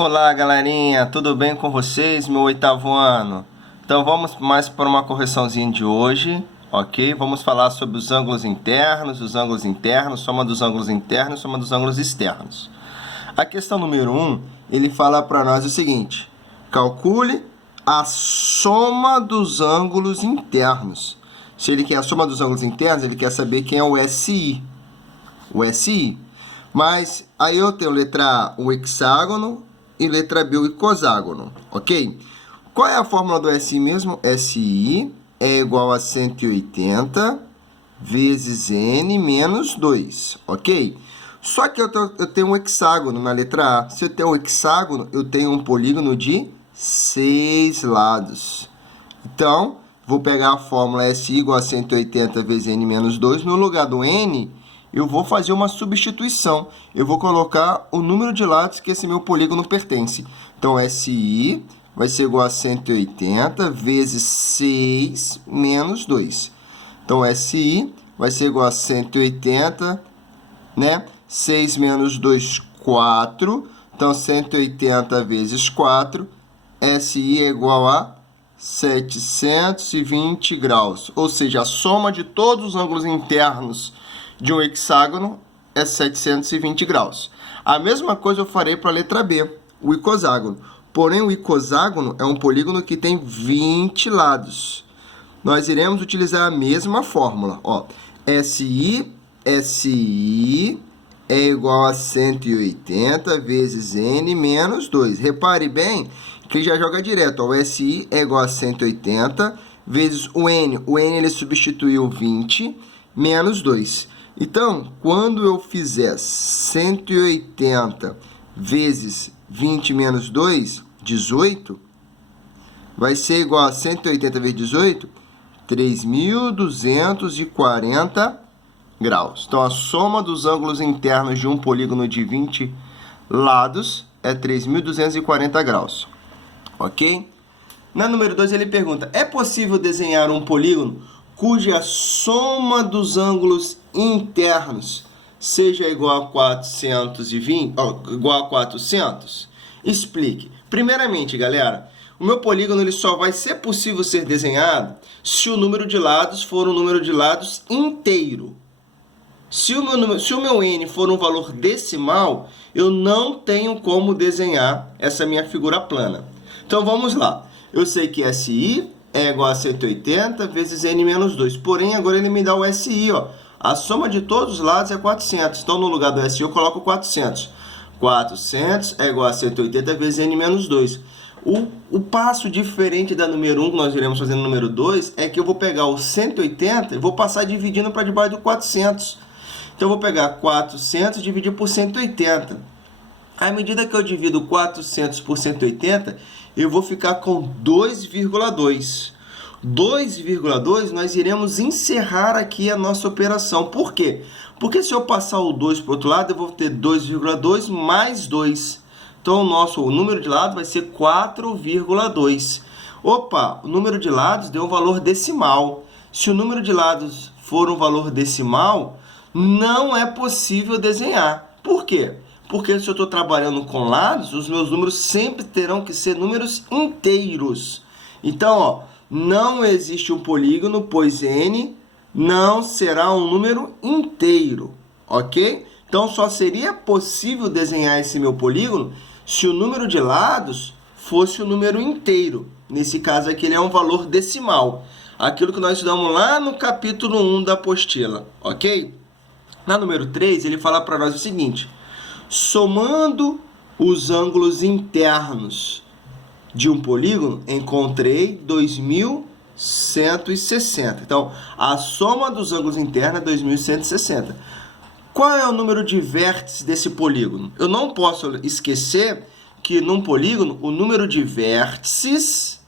Olá, galerinha, tudo bem com vocês, meu oitavo ano? Então vamos mais para uma correçãozinha de hoje, ok? Vamos falar sobre os ângulos internos, soma dos ângulos internos, soma dos ângulos externos. A questão número 1, ele fala para nós o seguinte: calcule a soma dos ângulos internos. Se ele quer a soma dos ângulos internos, ele quer saber quem é o SI. O SI. Mas aí eu tenho letra A, o hexágono, e letra B, o icoságono, ok? Qual é a fórmula do SI mesmo? SI é igual a 180 vezes N menos 2, ok? Só que eu tenho um hexágono na letra A. Se eu tenho um hexágono, eu tenho um polígono de 6 lados. Então, vou pegar a fórmula SI igual a 180 vezes N menos 2. No lugar do N, eu vou fazer uma substituição. Eu vou colocar o número de lados que esse meu polígono pertence. Então, SI vai ser igual a 180 vezes 6 menos 2. Então, SI vai ser igual a 180, né? 6 menos 2, 4. Então, 180 vezes 4. SI é igual a 720 graus. Ou seja, a soma de todos os ângulos internos de um hexágono é 720 graus. A mesma coisa eu farei para a letra B, o icoságono. Porém, o icoságono é um polígono que tem 20 lados. Nós iremos utilizar a mesma fórmula. Ó, SI é igual a 180 vezes N menos 2. Repare bem que ele já joga direto. Ó, o SI é igual a 180 vezes o N. O N ele substituiu 20 menos 2. Então, quando eu fizer 180 vezes 20 menos 2, 18, vai ser igual a 180 vezes 18, 3.240 graus. Então, a soma dos ângulos internos de um polígono de 20 lados é 3.240 graus. Ok? Na número 2, ele pergunta: é possível desenhar um polígono cuja soma dos ângulos internos seja igual a 420, igual a 400? Explique. Primeiramente, galera, o meu polígono ele só vai ser possível ser desenhado se o número de lados for um número de lados inteiro. Se o meu N for um valor decimal, eu não tenho como desenhar essa minha figura plana. Então, vamos lá. Eu sei que SI é igual a 180 vezes N menos 2. Porém, agora ele me dá o SI, ó. A soma de todos os lados é 400. Então, no lugar do SI, eu coloco 400. 400 é igual a 180 vezes N menos 2. O passo diferente da número 1 que nós iremos fazer no número 2 é que eu vou pegar o 180 e vou passar dividindo para debaixo do 400. Então, eu vou pegar 400 e dividir por 180. À medida que eu divido 400 por 180, eu vou ficar com 2,2. 2,2, nós iremos encerrar aqui a nossa operação. Por quê? Porque se eu passar o 2 para o outro lado, eu vou ter 2,2 mais 2. Então, o número de lados vai ser 4,2. Opa, o número de lados deu um valor decimal. Se o número de lados for um valor decimal, não é possível desenhar. Por quê? Porque se eu estou trabalhando com lados, os meus números sempre terão que ser números inteiros. Então, ó, não existe um polígono, pois N não será um número inteiro, ok? Então, só seria possível desenhar esse meu polígono se o número de lados fosse um número inteiro. Nesse caso aqui, ele é um valor decimal. Aquilo que nós estudamos lá no capítulo 1 da apostila, ok? Na número 3, ele fala para nós o seguinte: somando os ângulos internos de um polígono, encontrei 2.160. Então, a soma dos ângulos internos é 2.160. Qual é o número de vértices desse polígono? Eu não posso esquecer que num polígono, o número de vértices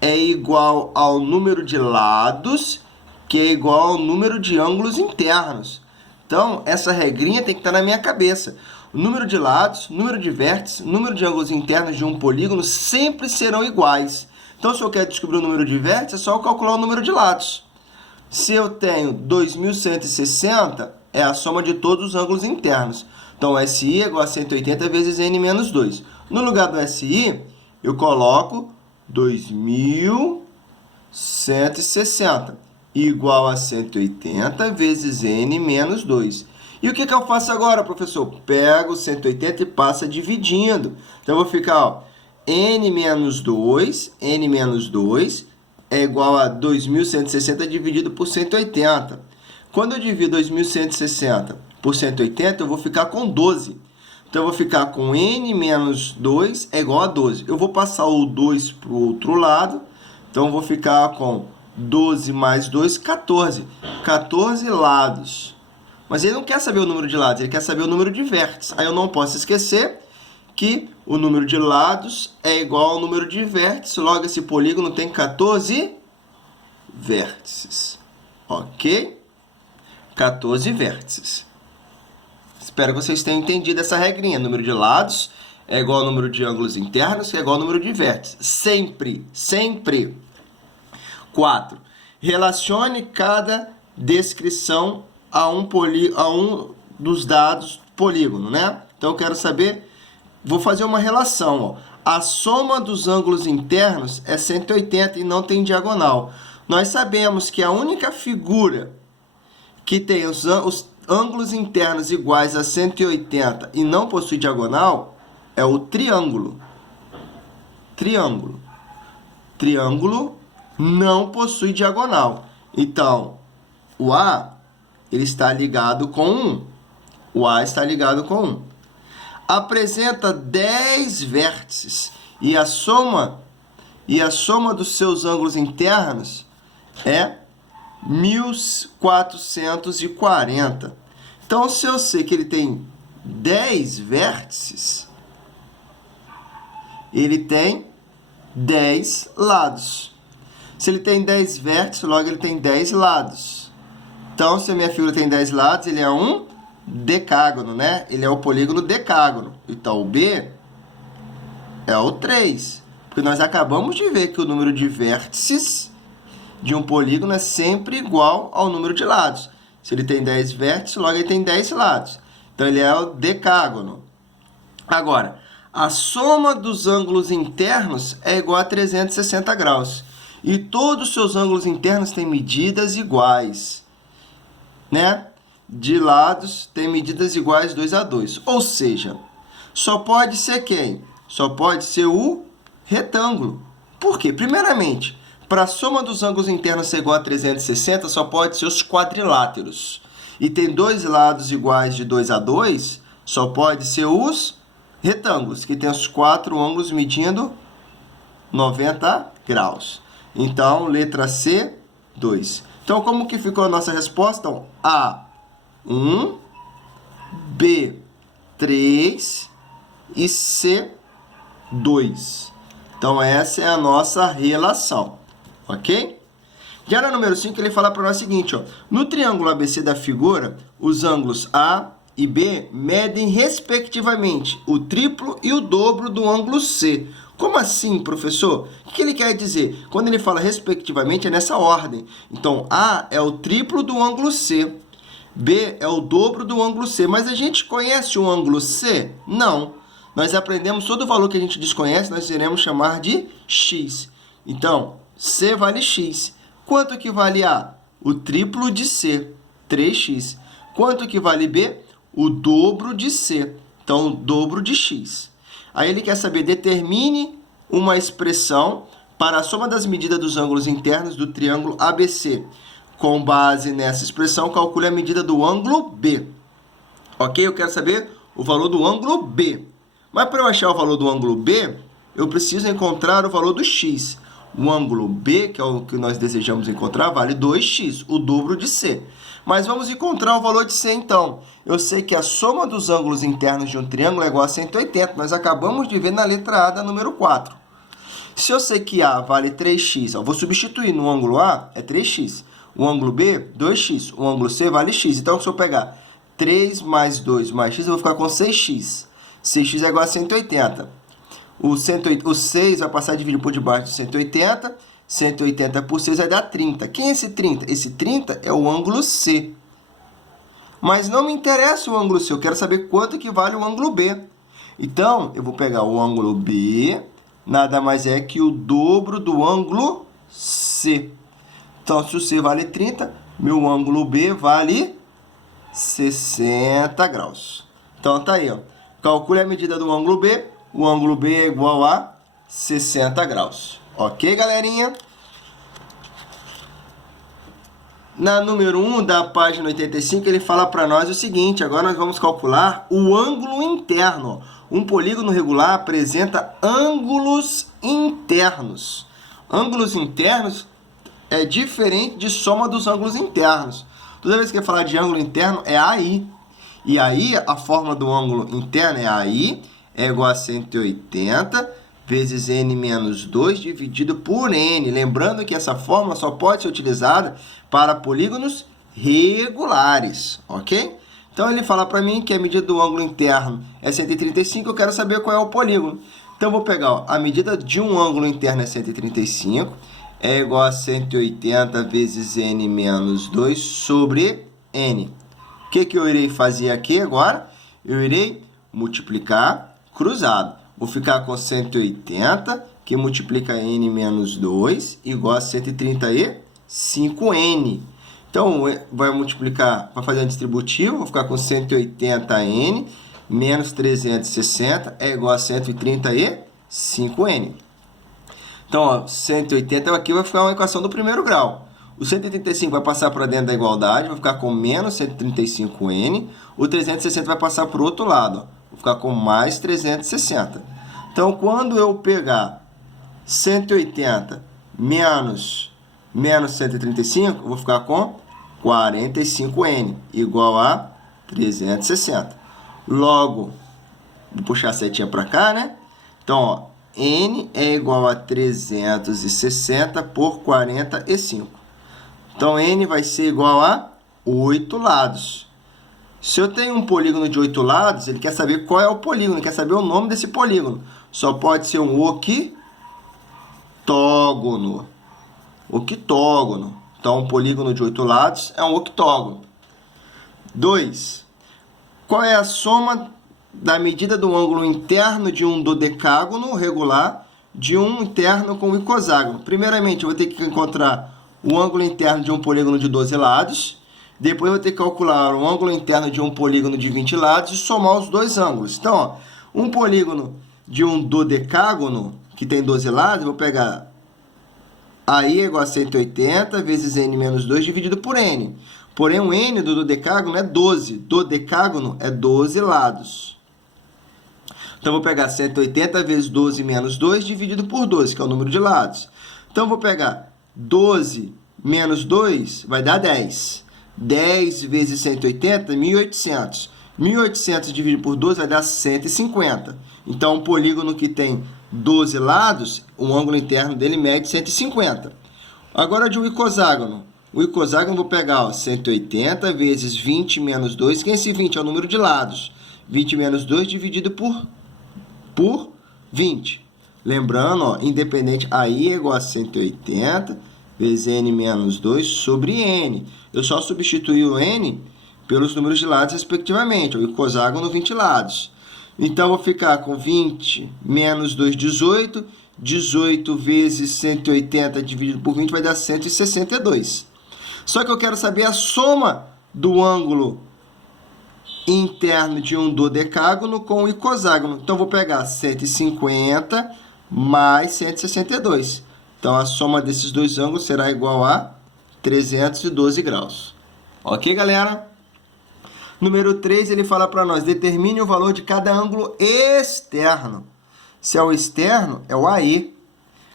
é igual ao número de lados, que é igual ao número de ângulos internos. Então, essa regrinha tem que estar na minha cabeça. O número de lados, número de vértices, número de ângulos internos de um polígono sempre serão iguais. Então, se eu quero descobrir o número de vértices, é só eu calcular o número de lados. Se eu tenho 2.160, é a soma de todos os ângulos internos. Então, SI é igual a 180 vezes N menos 2. No lugar do SI, eu coloco 2.160 igual a 180 vezes N menos 2. E o que eu faço agora, professor? Pego 180 e passo dividindo. Então, eu vou ficar, ó, N menos 2 é igual a 2.160 dividido por 180. Quando eu divido 2.160 por 180, eu vou ficar com 12. Então, eu vou ficar com N menos 2 é igual a 12. Eu vou passar o 2 para o outro lado. Então, eu vou ficar com 12 mais 2, 14. 14 lados. Mas ele não quer saber o número de lados, ele quer saber o número de vértices. Aí eu não posso esquecer que o número de lados é igual ao número de vértices. Logo, esse polígono tem 14 vértices. Ok? 14 vértices. Espero que vocês tenham entendido essa regrinha. O número de lados é igual ao número de ângulos internos, que é igual ao número de vértices. Sempre, sempre. 4. Relacione cada descrição a um dos dados polígono, né? Então, eu quero saber, vou fazer uma relação, ó. A soma dos ângulos internos é 180 e não tem diagonal. Nós sabemos que a única figura que tem os ângulos internos iguais a 180 e não possui diagonal é o triângulo. Triângulo. Triângulo não possui diagonal. Então, o A, ele está ligado com 1. O A está ligado com 1. Apresenta 10 vértices e a soma dos seus ângulos internos é 1.440. Então, se eu sei que ele tem 10 vértices, ele tem 10 lados. Se ele tem 10 vértices, logo ele tem 10 lados. Então, se a minha figura tem 10 lados, ele é um decágono, né? Ele é o polígono decágono. Então, o B é o 3. Porque nós acabamos de ver que o número de vértices de um polígono é sempre igual ao número de lados. Se ele tem 10 vértices, logo ele tem 10 lados. Então, ele é o decágono. Agora, a soma dos ângulos internos é igual a 360 graus. E todos os seus ângulos internos têm medidas iguais, né? De lados tem medidas iguais 2 a 2. Ou seja, só pode ser quem? Só pode ser o retângulo. Por quê? Primeiramente, para a soma dos ângulos internos ser igual a 360, só pode ser os quadriláteros. E tem dois lados iguais de 2 a 2, só pode ser os retângulos, que tem os 4 ângulos medindo 90 graus. Então, letra C, 2. Então, como que ficou a nossa resposta? Então, A, 1, B, 3 e C, 2. Então, essa é a nossa relação, ok? Já no número 5, ele fala para nós o seguinte, ó. No triângulo ABC da figura, os ângulos A e B medem, respectivamente, o triplo e o dobro do ângulo C. Como assim, professor? O que ele quer dizer? Quando ele fala respectivamente, é nessa ordem. Então, A é o triplo do ângulo C. B é o dobro do ângulo C. Mas a gente conhece o ângulo C? Não. Nós aprendemos todo o valor que a gente desconhece, nós iremos chamar de x. Então, C vale x. Quanto que vale A? O triplo de C, 3x. Quanto que vale B? O dobro de C. Então, o dobro de x. Aí ele quer saber, determine uma expressão para a soma das medidas dos ângulos internos do triângulo ABC. Com base nessa expressão, calcule a medida do ângulo B. Ok? Eu quero saber o valor do ângulo B. Mas para eu achar o valor do ângulo B, eu preciso encontrar o valor do x. O ângulo B, que é o que nós desejamos encontrar, vale 2x, o dobro de C. Mas vamos encontrar o valor de C, então. Eu sei que a soma dos ângulos internos de um triângulo é igual a 180. Nós acabamos de ver na letra A da número 4. Se eu sei que A vale 3x, eu vou substituir no ângulo A, é 3x. O ângulo B, 2x. O ângulo C vale x. Então, se eu pegar 3 mais 2 mais x, eu vou ficar com 6x. 6x é igual a 180. O 6 vai passar dividido por debaixo de 180. 180 por 6 vai dar 30. Quem é esse 30? Esse 30 é o ângulo C. Mas não me interessa o ângulo C, eu quero saber quanto que vale o ângulo B. Então, eu vou pegar o ângulo B, nada mais é que o dobro do ângulo C. Então, se o C vale 30, meu ângulo B vale 60 graus. Então, tá aí, ó. Calcule a medida do ângulo B. O ângulo B é igual a 60 graus. Ok, galerinha? Na número 1 da página 85, ele fala para nós o seguinte. Agora nós vamos calcular o ângulo interno. Um polígono regular apresenta ângulos internos. Ângulos internos é diferente de soma dos ângulos internos. Toda vez que eu falar de ângulo interno, é AI. E aí, a fórmula do ângulo interno é AI é igual a 180 vezes N menos 2 dividido por N. Lembrando que essa fórmula só pode ser utilizada para polígonos regulares, ok? Então, ele fala para mim que a medida do ângulo interno é 135, eu quero saber qual é o polígono. Então, eu vou pegar, ó, a medida de um ângulo interno é 135, é igual a 180 vezes N menos 2 sobre N. O que eu irei fazer aqui agora? Eu irei multiplicar cruzado. Vou ficar com 180, que multiplica N menos 2, igual a 135N. Então, vai multiplicar, vai fazer um distributivo, vou ficar com 180N menos 360 é igual a 135N. Então, ó, 180 aqui vai ficar uma equação do primeiro grau. O 135 vai passar para dentro da igualdade, vai ficar com menos 135N. O 360 vai passar para o outro lado, ó. Vou ficar com mais 360. Então, quando eu pegar 180 menos 135, eu vou ficar com 45N, igual a 360. Logo, vou puxar a setinha para cá, né? Então, ó, N é igual a 360 por 45. Então, N vai ser igual a 8 lados. Se eu tenho um polígono de 8 lados, ele quer saber qual é o polígono, ele quer saber o nome desse polígono. Só pode ser um octógono. Octógono. Então, um polígono de 8 lados é um octógono. 2. Qual é a soma da medida do ângulo interno de um dodecágono regular de um interno com um icoságono? Primeiramente, eu vou ter que encontrar o ângulo interno de um polígono de 12 lados. Depois eu vou ter que calcular o ângulo interno de um polígono de 20 lados e somar os dois ângulos. Então, ó, um polígono de um dodecágono, que tem 12 lados, eu vou pegar AI é igual a 180 vezes N menos 2 dividido por N. Porém, o N do dodecágono é 12. Dodecágono é 12 lados. Então, eu vou pegar 180 vezes 12 menos 2 dividido por 12, que é o número de lados. Então, eu vou pegar 12 menos 2 vai dar 10. 10 vezes 180, 1.800. 1.800 dividido por 12 vai dar 150. Então, um polígono que tem 12 lados, o ângulo interno dele mede 150. Agora, de um icoságono. O icoságono, vou pegar, ó, 180 vezes 20 menos 2. Que esse 20 é o número de lados. 20 menos 2 dividido por 20. Lembrando, ó, independente, aí é igual a 180 vezes N menos 2 sobre N. Eu só substituí o N pelos números de lados, respectivamente. O icoságono, 20 lados. Então, eu vou ficar com 20 menos 2, 18. 18 vezes 180 dividido por 20 vai dar 162. Só que eu quero saber a soma do ângulo interno de um dodecágono com o icoságono. Então, eu vou pegar 150 mais 162. Então, a soma desses dois ângulos será igual a 312 graus. Ok, galera? Número 3, ele fala para nós, determine o valor de cada ângulo externo. Se é o externo, é o AE.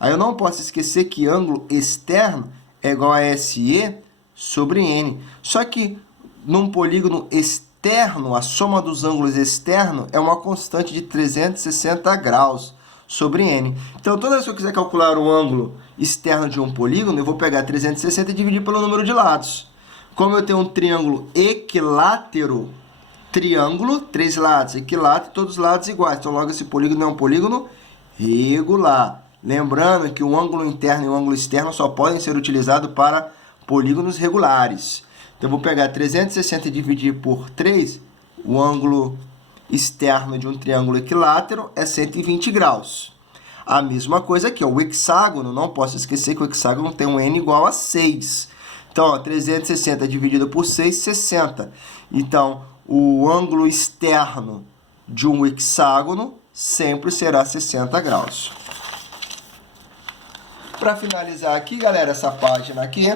Aí eu não posso esquecer que ângulo externo é igual a SE sobre N. Só que num polígono externo, a soma dos ângulos externos é uma constante de 360 graus sobre N. Então, toda vez que eu quiser calcular o ângulo externo de um polígono, eu vou pegar 360 e dividir pelo número de lados. Como eu tenho um triângulo equilátero, triângulo, 3 lados, equilátero, todos os lados iguais. Então, logo, esse polígono é um polígono regular. Lembrando que o ângulo interno e o ângulo externo só podem ser utilizados para polígonos regulares. Então, eu vou pegar 360 e dividir por 3, o ângulo externo de um triângulo equilátero é 120 graus. A mesma coisa aqui, ó, o hexágono, não posso esquecer que o hexágono tem um n igual a 6. Então, ó, 360 dividido por 6, 60. Então, o ângulo externo de um hexágono sempre será 60 graus. Para finalizar aqui, galera, essa página aqui,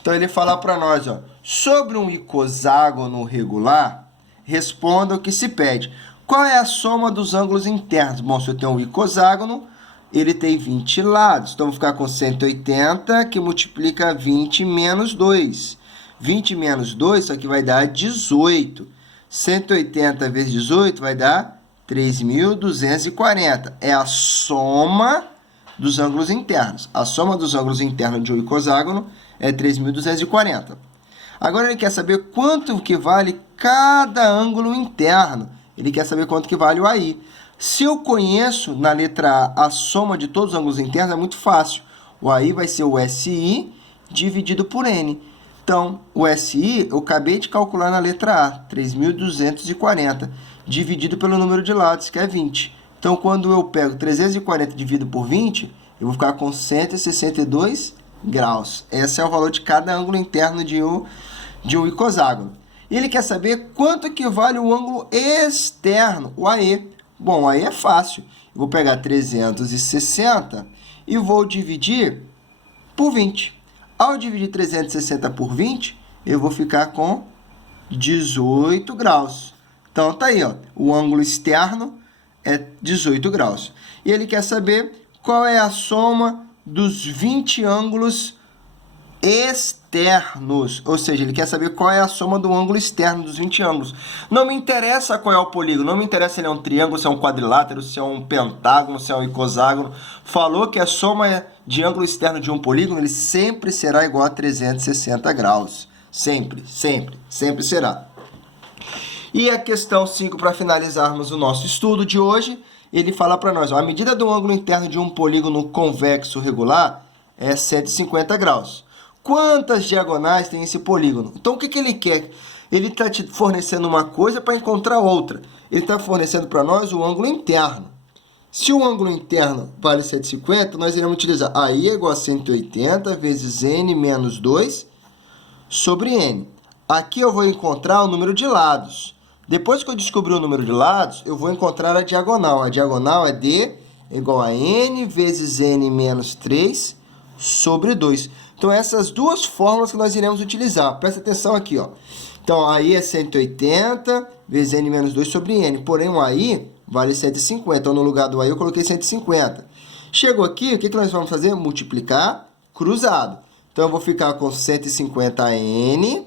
então ele fala para nós, ó, sobre um icoságono regular, responda o que se pede. Qual é a soma dos ângulos internos? Bom, se eu tenho um icoságono, ele tem 20 lados. Então, eu vou ficar com 180, que multiplica 20 menos 2. 20 menos 2, isso aqui vai dar 18. 180 vezes 18 vai dar 3.240. É a soma dos ângulos internos. A soma dos ângulos internos de um icoságono é 3.240. Agora ele quer saber quanto que vale cada ângulo interno. Ele quer saber quanto que vale o AI. Se eu conheço na letra A a soma de todos os ângulos internos, é muito fácil. O AI vai ser o SI dividido por N. Então, o SI eu acabei de calcular na letra A, 3.240, dividido pelo número de lados, que é 20. Então, quando eu pego 340 dividido por 20, eu vou ficar com 162 graus. Esse é o valor de cada ângulo interno de um icoságono. E ele quer saber quanto que vale o ângulo externo, o AE. Bom, o AE é fácil. Eu vou pegar 360 e vou dividir por 20. Ao dividir 360 por 20, eu vou ficar com 18 graus. Então, tá aí, ó, o ângulo externo é 18 graus. E ele quer saber qual é a soma dos 20 ângulos externos, ou seja, ele quer saber qual é a soma do ângulo externo dos 20 ângulos. Não me interessa qual é o polígono, não me interessa se ele é um triângulo, se é um quadrilátero, se é um pentágono, se é um icoságono. Falou que a soma de ângulo externo de um polígono, ele sempre será igual a 360 graus. Sempre, sempre, sempre será. E a questão 5, para finalizarmos o nosso estudo de hoje, ele fala para nós, ó, a medida do ângulo interno de um polígono convexo regular é 150 graus. Quantas diagonais tem esse polígono? Então, o que que ele quer? Ele está te fornecendo uma coisa para encontrar outra. Ele está fornecendo para nós o ângulo interno. Se o ângulo interno vale 150, nós iremos utilizar AI é igual a 180 vezes N menos 2 sobre N. Aqui eu vou encontrar o número de lados. Depois que eu descobrir o número de lados, eu vou encontrar a diagonal. A diagonal é D igual a N vezes N menos 3 sobre 2. Então, essas duas fórmulas que nós iremos utilizar. Presta atenção aqui, ó. Então, AI é 180 vezes N menos 2 sobre N. Porém, o AI vale 150. Então, no lugar do AI, eu coloquei 150. Chegou aqui, o que que nós vamos fazer? Multiplicar cruzado. Então, eu vou ficar com 150N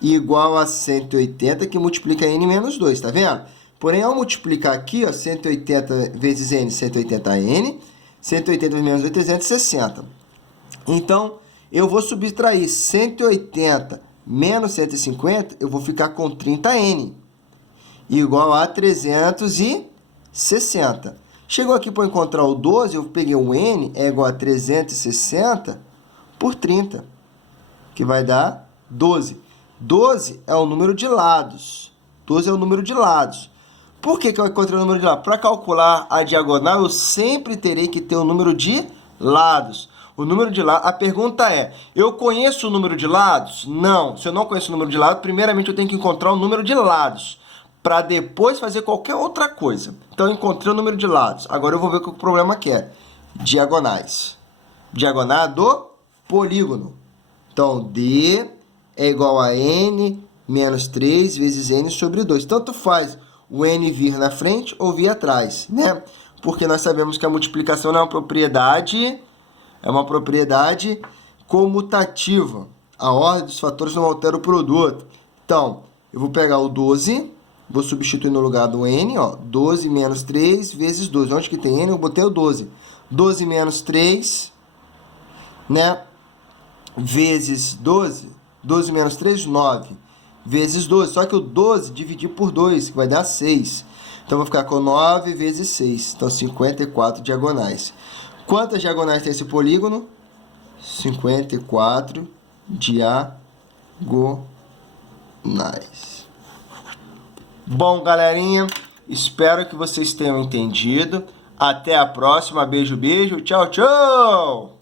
igual a 180, que multiplica N menos 2, tá vendo? Porém, ao multiplicar aqui, ó, 180 vezes N, 180N, 180 vezes menos 2, 360. Então, eu vou subtrair 180 menos 150, eu vou ficar com 30N, igual a 360. Chegou aqui para encontrar o 12, eu peguei o N, é igual a 360 por 30, que vai dar 12. 12 é o número de lados. 12 é o número de lados. Por que eu encontrei o número de lados? Para calcular a diagonal, eu sempre terei que ter o número de lados. O número de lados, a pergunta é, eu conheço o número de lados? Não. Se eu não conheço o número de lados, primeiramente eu tenho que encontrar o número de lados, para depois fazer qualquer outra coisa. Então, eu encontrei o número de lados. Agora eu vou ver o que o problema quer. Diagonais. Diagonal do polígono. Então, D é igual a N menos 3 vezes N sobre 2. Tanto faz o N vir na frente ou vir atrás, né? Porque nós sabemos que a multiplicação não é uma propriedade comutativa. A ordem dos fatores não altera o produto. Então, eu vou pegar o 12, vou substituir no lugar do N, ó, 12 menos 3 vezes 12. Onde que tem N? Eu botei o 12. 12 menos 3, né? Vezes 12. 12 menos 3, 9. Vezes 12. Só que o 12 dividir por 2, que vai dar 6. Então, eu vou ficar com 9 vezes 6. Então, 54 diagonais. Quantas diagonais tem esse polígono? 54 diagonais. Bom, galerinha, espero que vocês tenham entendido. Até a próxima. Beijo, beijo. Tchau, tchau!